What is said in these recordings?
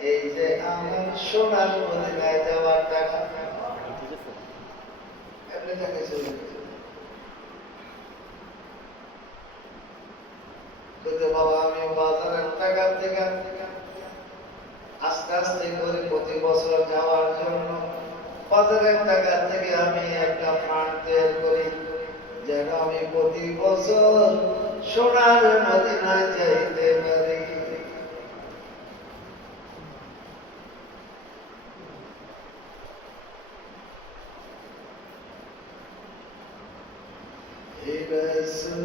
এই যে আমার সোনার মদিনায় যাওয়ার টাকা। আস্তে আস্তে করে প্রতি বছর যাওয়ার জন্য থেকে আমি একটা করি। যেন আমি প্রতি বছর সোনার মদিনায় যাইতে পারি। হে রাসূল,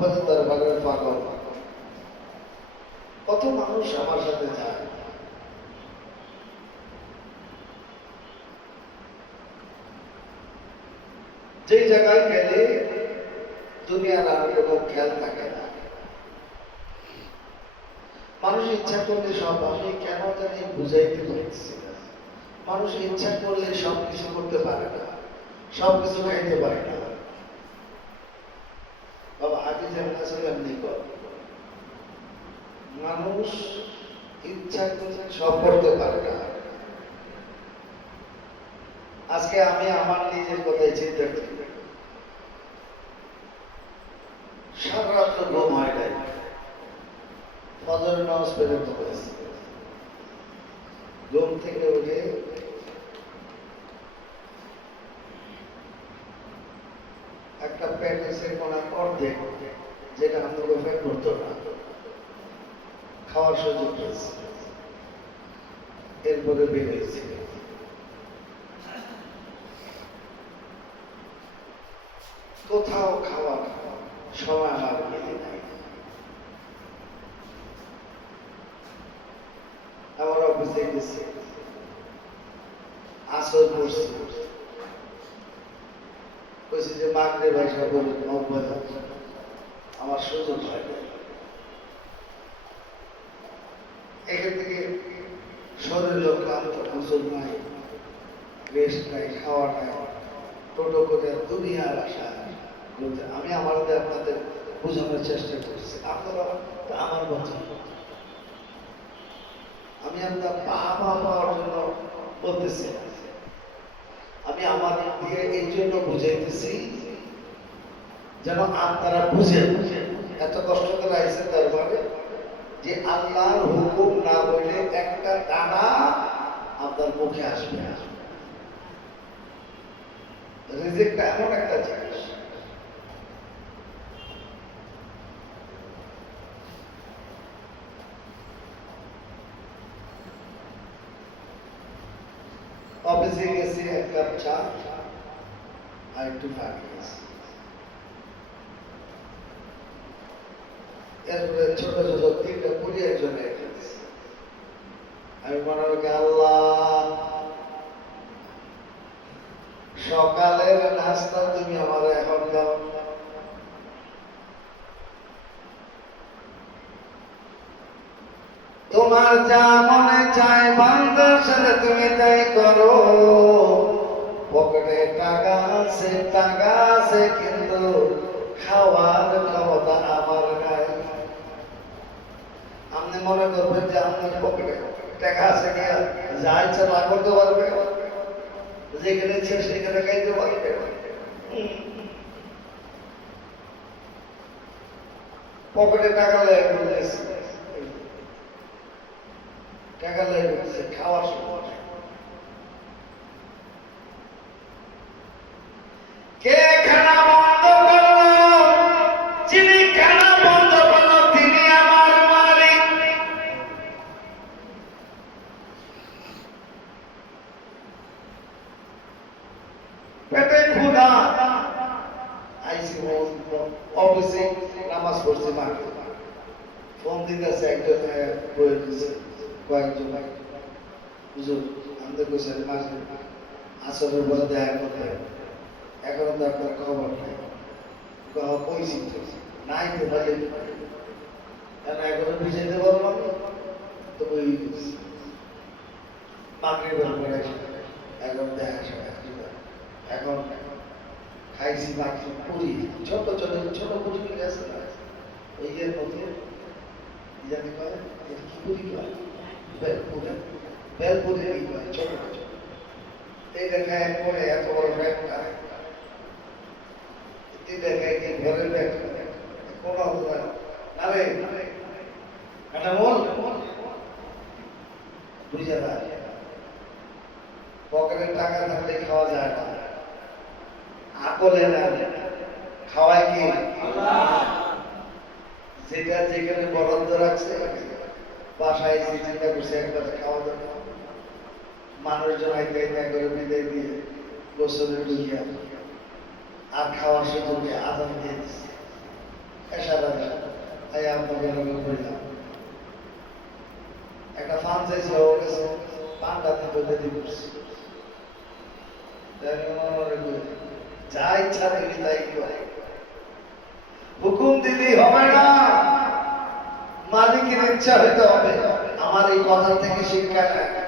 দরবারের পাগল। কত মানুষ আমার সাথে যায়। জায়গায় গেলে দুনিয়ার আর খেয়াল থাকে না। মানুষ ইচ্ছা করলে সব আমি কেন জানি বুঝাইতে পারছি মানুষ ইচ্ছা করলে সব কিছু করতে পারে না। সব কিছু খাইতে পারে না। বাবা যেমন আছে এমনি কর মানুষ ইচ্ছা করে সব করতে পারে না। আজকে আমি আমার নিজের কথাই চিন্তা করি। সারা রাত্র ঘুম হয় নাই। ফজর নামাজ করেছি ঘুম থেকে উঠে প্যাকেজের কোন অর্ধেক যেটা আমাকে ফেট করতো না খাওয়ার সুযোগ পেয়েছি। এরপরে বের হয়েছি। কোথাও খাওয়ার সময় আমার মিলে নাই। আমার অফিসে গেছি আসর করছি কইছি যে মাগরে ভাষা বলে আমার সুযোগ হয় না। এখান থেকে শরীর ক্লান্ত গোসল নাই রেস্ট নাই, খাওয়া নাই, টোটো করে দুনিয়ার আশা আমি আমাদের আপনাদের বোঝানোর চেষ্টা করছি। আপনারা আমার মতো। আমি আপনার বাবা পাওয়ার জন্য বলতেছি। আমি আমার দিয়ে এই জন্য বুঝাইতেছি যেন আপনারা বুঝেন এত কষ্ট করে আইসে দরবারে যে আল্লাহর হুকুম না হইলে একটা দানা আপনার মুখে আসবে না। রিজেক্টটা এমন একটা জিনিস। অফিসে গেছি, এক কাপ চা, আর একটু ভাত এরপরে ছোট ছোট তিনটা আমি মনে করি, আল্লাহ, সকালের নাস্তা তুমি আমার এখন দাও। তোমার যা মনে চায় বান্দার সাথে তুমি তাই করো। পকেটে টাকা আছে টাকা আছে, কিন্তু খাওয়ার ক্ষমতা আপনি মনে করবেন যে আপনার পকেটে টাকা আছে কি যা ইচ্ছা না করতে পারবে। যেখানে ইচ্ছে সেখানে খাইতে পারবে। পকেটে টাকা লেগে টাকা লেগে বলতেছে খাওয়ার সময় কে খানা বন্ধ করল যিনি খানা বন্ধ করল তিনি আমার মালিক পেটে ক্ষুধা আইসি অফিসে নামাজ পড়ছে মাকে ফোন দিতেছে একজন বয়ে দিছে কয়েকজন বুঝুন আমাদের কোথায় মাঝে আসরের পরে দেখা করতে এখনও তো আপনার খবর নাই কহ কইছি তো নাই তো ভালো কেন এখনও তো ওই এখন দেখা, এখন খাইছি বাকি পুরি। ছোট ছোট ছোট পুরি গেছে না? ওই এর মধ্যে জানি কয়? কি পুরি কয়? বেল পুরি বেল কি কয়? ছোট ছোট। এই দেখায় পরে এত বড় ব্যাগটা এই দেখায় কি ঘরের ব্যাগ কোন অবস্থা না রে এটা বল বুঝে না পকেটে টাকা থাকলে খাওয়া যায় না আকলে না খাওয়ায় কি যেটা যেখানে বরাদ্দ রাখছে বাসায় চিন্তা করছে একবার খাওয়া দাওয়া মানুষজন আর খাওয়ার সুযোগে আদান দিয়ে দিচ্ছে একটা ফান চাইছে পানটা থেকে রেডি করছি যা ইচ্ছা দেখি তাই করে। হুকুম দিলেই হবে না। মালিকের ইচ্ছা হইতে হবে। আমার এই কথা থেকে শিক্ষা নেয়।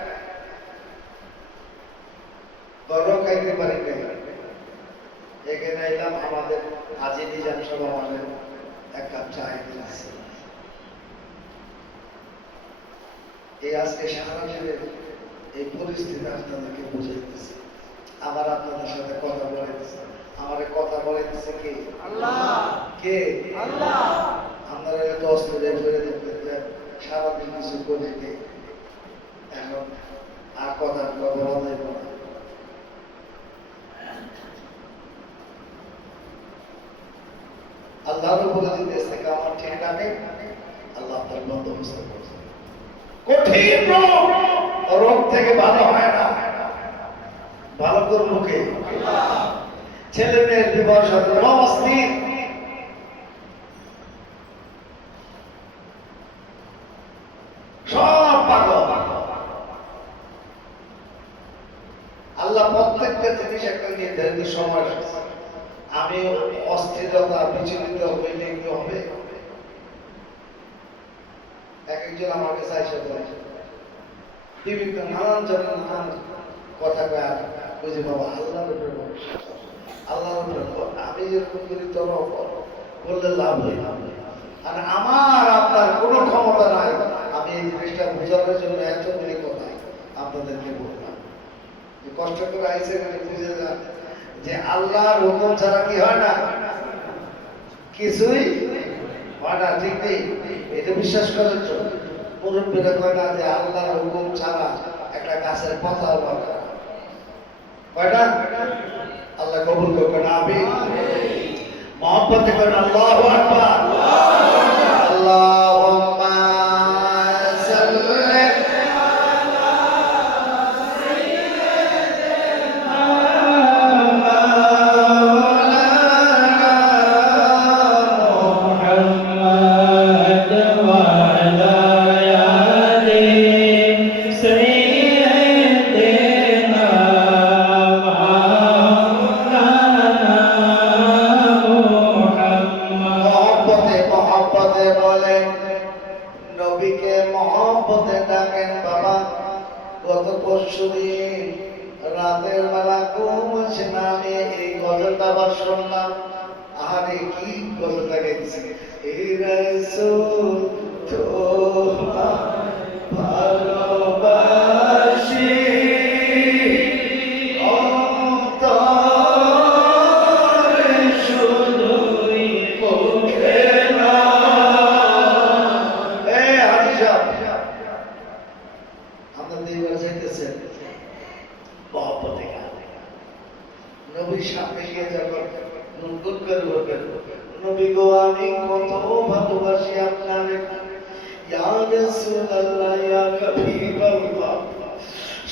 গরম খাইতে পারি নাই। এখানে এলাম আমাদের আজি নিজাম সভা আমাদের এক কাপ চা আছে। এই আজকে সারা জীবনের এই পরিস্থিতি আপনাদেরকে বুঝাইতেছে। আবার আপনাদের সাথে কথা বলাইতেছে। আমার কথা বলাইতেছে কে? কে? আপনারা এত অস্ত্র করে দেখবেন সারাদিন কিছু করে এখন আর কথা বলা যাইব না আল্লাহর উপরে যদি থেকে আমার ঠিক থাকে আল্লাহ তার বন্দোবস্ত করছে কঠিন রোগ। থেকে ভালো হয় না। ভালো করব কে ছেলে মেয়ের বিবাহ সাথে অস্থির। আল্লাহ প্রত্যেকটা জিনিস একটা নির্ধারিত সময় আমি অস্থিরতা, বিচলিত হইলে কি হবে? একজন আমার কাছে বলে বিভিন্ন নানান জনের নানান কথা কয় বুঝি বাবা, আল্লাহর উপরে আল্লাহর উপরে আমি যেরকম করি তোর বললে লাভ হয় আর আমার আপনার কোনো ক্ষমতা নাই, আমি এই জিনিসটা বোঝানোর জন্য এতগুলি কথা আপনাদেরকে বললাম। কষ্ট করে আইসে এখানে বুঝে যান যে আল্লাহর হুকুম ছাড়া কি হয় না? কিছুই হয় না, ঠিক নেই। এটা বিশ্বাস করেন তো মুরব্বীরা কয় না যে আল্লাহর হুকুম ছাড়া একটা গাছের পাতা দরকার কয়টা? আল্লাহ কবুল করবেন আমি মহব্বতে করেন আল্লাহ আকবার। রাসূল তোমায়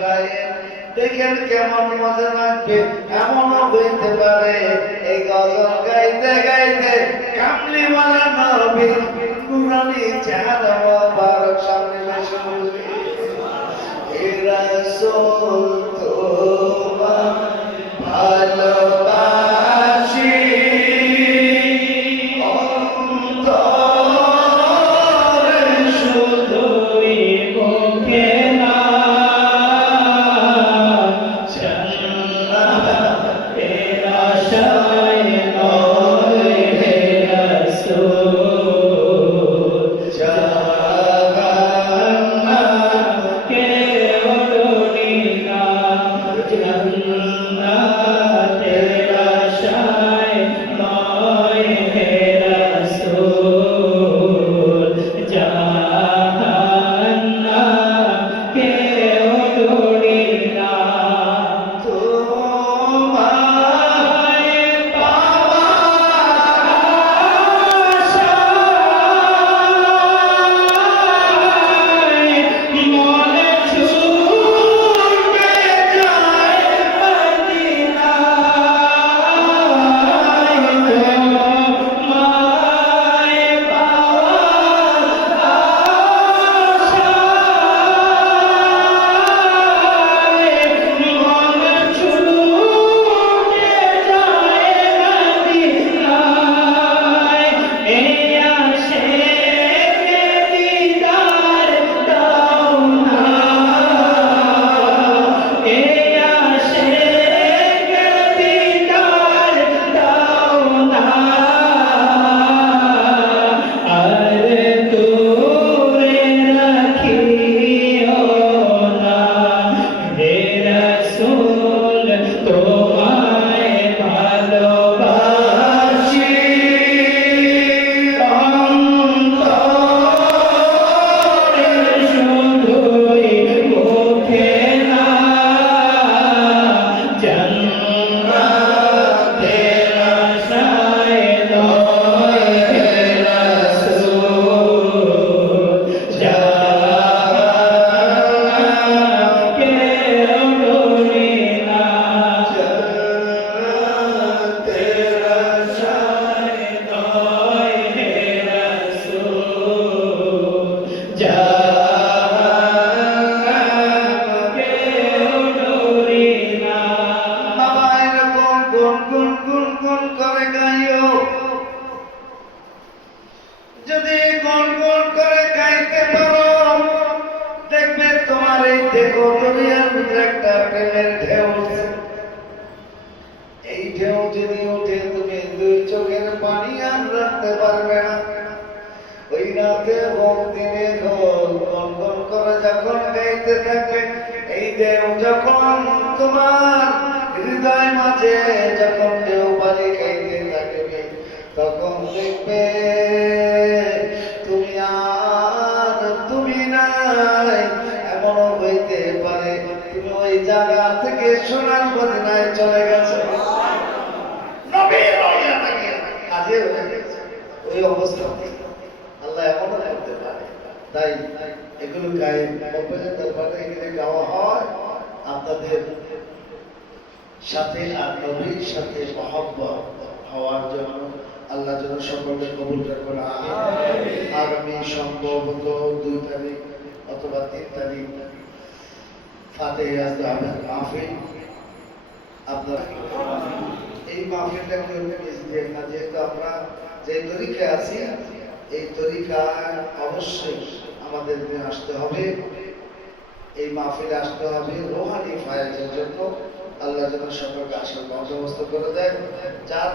গায়েন দেখেন কেমন মজা লাগবে এমনও হইতে পারে। এই গজল গাইতে গাইতে কামলি মালা নবীর নুরানি চেহারা মোবারক সামনে এসে বসবে রাসূল, তোমায় ভালোবাসি। গাইতে থাকবে এই দেহ যখন তোমার হৃদয় মাঝে যখন গাওয়া হয় আপনাদের সাথে আর নবীর সাথে মহব্বত হওয়ার জন্য আল্লাহ যেন সকলকে কবুল রাখবেন আগামী সম্ভবত দুই তারিখ অথবা তিন তারিখ ফাতে মাহফিল। আপনার এই মাহফিলটা কেউ মিস দিয়ে না যেহেতু আমরা যে তরিকায় আছি এই তরিকায় অবশ্যই আমাদের আসতে হবে। এই মাহফিলে আসতে হবে রোহানি ফায়াজের জন্য। আল্লাহ যেন সকলকে আসল বন্দোবস্ত করে দেয়। যার